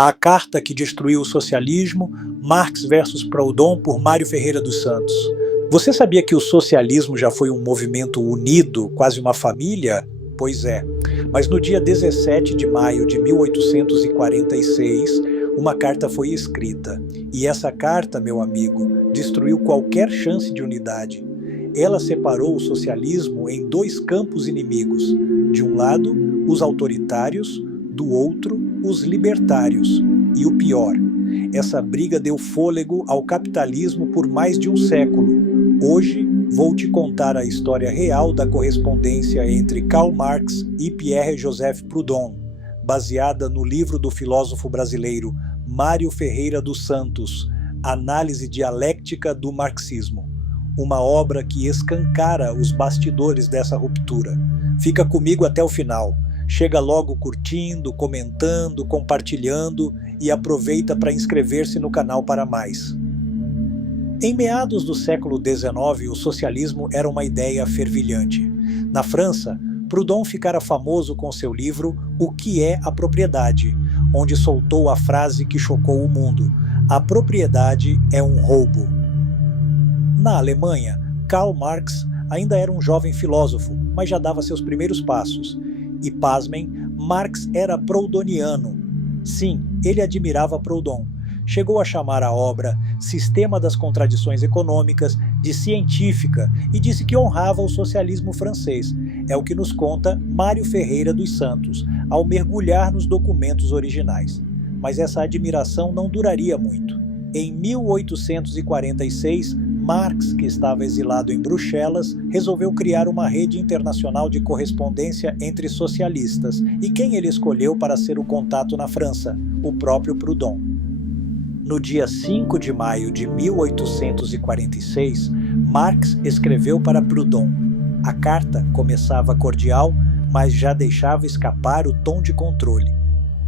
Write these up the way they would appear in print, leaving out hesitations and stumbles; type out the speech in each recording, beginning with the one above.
A Carta que Destruiu o Socialismo, Marx versus Proudhon, por Mário Ferreira dos Santos. Você sabia que o socialismo já foi um movimento unido, quase uma família? Pois é, mas no dia 17 de maio de 1846, uma carta foi escrita. E essa carta, meu amigo, destruiu qualquer chance de unidade. Ela separou o socialismo em dois campos inimigos. De um lado, os autoritários, do outro, os libertários. E o pior, essa briga deu fôlego ao capitalismo por mais de um século. Hoje, vou te contar a história real da correspondência entre Karl Marx e Pierre-Joseph Proudhon, baseada no livro do filósofo brasileiro Mário Ferreira dos Santos, Análise Dialéctica do Marxismo, uma obra que escancara os bastidores dessa ruptura. Fica comigo até o final. Chega logo curtindo, comentando, compartilhando e aproveita para inscrever-se no canal para mais. Em meados do século XIX, o socialismo era uma ideia fervilhante. Na França, Proudhon ficara famoso com seu livro O que é a Propriedade, onde soltou a frase que chocou o mundo: a propriedade é um roubo. Na Alemanha, Karl Marx ainda era um jovem filósofo, mas já dava seus primeiros passos. E pasmem, Marx era proudhoniano. Sim, ele admirava Proudhon. Chegou a chamar a obra Sistema das Contradições Econômicas de científica e disse que honrava o socialismo francês. É o que nos conta Mário Ferreira dos Santos, ao mergulhar nos documentos originais. Mas essa admiração não duraria muito. Em 1846, Marx, que estava exilado em Bruxelas, resolveu criar uma rede internacional de correspondência entre socialistas. E quem ele escolheu para ser o contato na França? O próprio Proudhon. No dia 5 de maio de 1846, Marx escreveu para Proudhon. A carta começava cordial, mas já deixava escapar o tom de controle.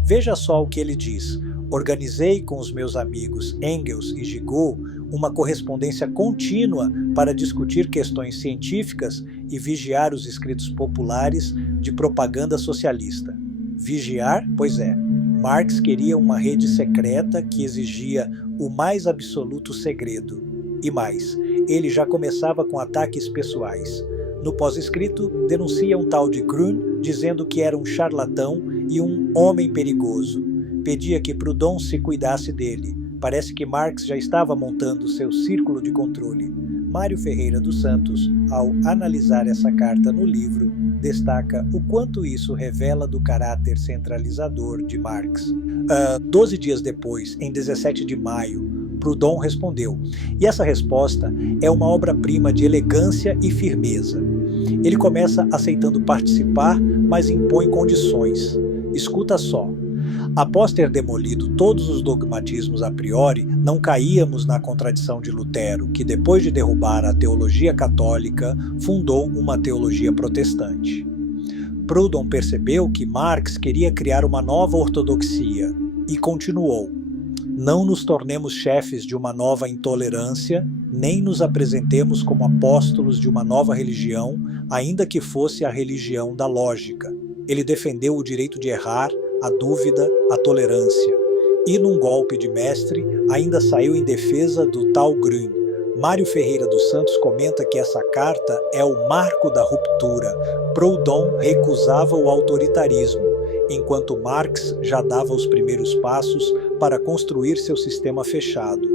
Veja só o que ele diz. Organizei com os meus amigos Engels e Gigot uma correspondência contínua para discutir questões científicas e vigiar os escritos populares de propaganda socialista. Vigiar? Pois é. Marx queria uma rede secreta que exigia o mais absoluto segredo. E mais, ele já começava com ataques pessoais. No pós-escrito, denuncia um tal de Grün, dizendo que era um charlatão e um homem perigoso. Pedia que Proudhon se cuidasse dele. Parece que Marx já estava montando seu círculo de controle. Mário Ferreira dos Santos, ao analisar essa carta no livro, destaca o quanto isso revela do caráter centralizador de Marx. 12 dias depois, em 17 de maio, Proudhon respondeu. E essa resposta é uma obra-prima de elegância e firmeza. Ele começa aceitando participar, mas impõe condições. Escuta só. Após ter demolido todos os dogmatismos a priori, não caíamos na contradição de Lutero, que depois de derrubar a teologia católica, fundou uma teologia protestante. Proudhon percebeu que Marx queria criar uma nova ortodoxia e continuou. Não nos tornemos chefes de uma nova intolerância, nem nos apresentemos como apóstolos de uma nova religião, ainda que fosse a religião da lógica. Ele defendeu o direito de errar, a dúvida, a tolerância. E num golpe de mestre, ainda saiu em defesa do tal Grün. Mário Ferreira dos Santos comenta que essa carta é o marco da ruptura. Proudhon recusava o autoritarismo, enquanto Marx já dava os primeiros passos para construir seu sistema fechado.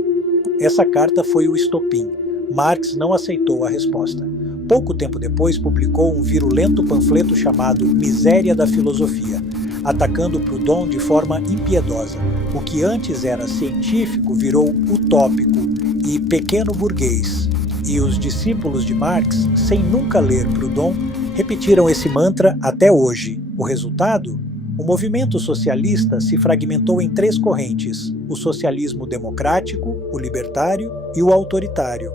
Essa carta foi o estopim. Marx não aceitou a resposta. Pouco tempo depois, publicou um virulento panfleto chamado Miséria da Filosofia, atacando Proudhon de forma impiedosa. O que antes era científico virou utópico e pequeno burguês. E os discípulos de Marx, sem nunca ler Proudhon, repetiram esse mantra até hoje. O resultado? O movimento socialista se fragmentou em três correntes: o socialismo democrático, o libertário e o autoritário.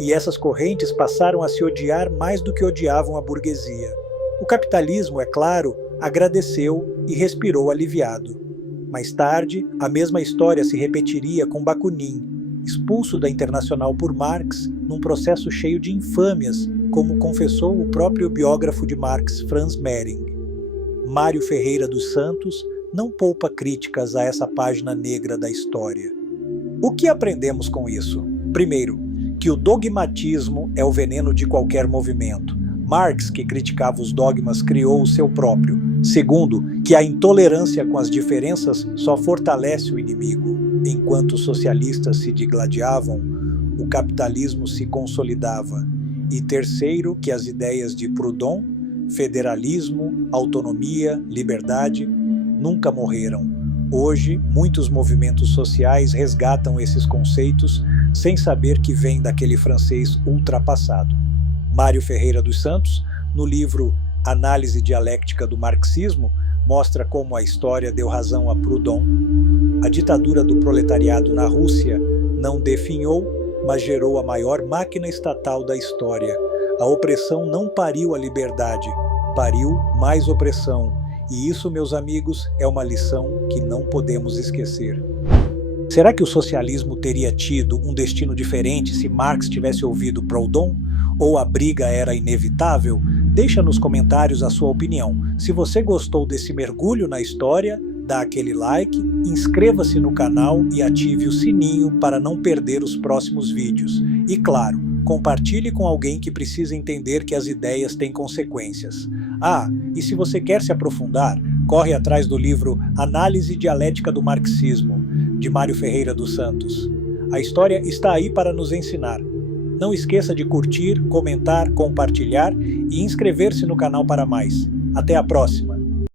E essas correntes passaram a se odiar mais do que odiavam a burguesia. O capitalismo, é claro, agradeceu e respirou aliviado. Mais tarde, a mesma história se repetiria com Bakunin, expulso da Internacional por Marx, num processo cheio de infâmias, como confessou o próprio biógrafo de Marx, Franz Mehring. Mário Ferreira dos Santos, não poupa críticas a essa página negra da história. O que aprendemos com isso? Primeiro, que o dogmatismo é o veneno de qualquer movimento. Marx, que criticava os dogmas, criou o seu próprio. Segundo, que a intolerância com as diferenças só fortalece o inimigo. Enquanto os socialistas se digladiavam, o capitalismo se consolidava. E terceiro, que as ideias de Proudhon, federalismo, autonomia, liberdade, nunca morreram. Hoje, muitos movimentos sociais resgatam esses conceitos sem saber que vêm daquele francês ultrapassado. Mário Ferreira dos Santos, no livro Análise Dialéctica do Marxismo, mostra como a história deu razão a Proudhon. A ditadura do proletariado na Rússia não definhou, mas gerou a maior máquina estatal da história. A opressão não pariu a liberdade, pariu mais opressão. E isso, meus amigos, é uma lição que não podemos esquecer. Será que o socialismo teria tido um destino diferente se Marx tivesse ouvido Proudhon? Ou a briga era inevitável? Deixa nos comentários a sua opinião. Se você gostou desse mergulho na história, dá aquele like, inscreva-se no canal e ative o sininho para não perder os próximos vídeos. E claro, compartilhe com alguém que precisa entender que as ideias têm consequências. Ah, e se você quer se aprofundar, corre atrás do livro Análise Dialética do Marxismo, de Mário Ferreira dos Santos. A história está aí para nos ensinar. Não esqueça de curtir, comentar, compartilhar e inscrever-se no canal para mais. Até a próxima!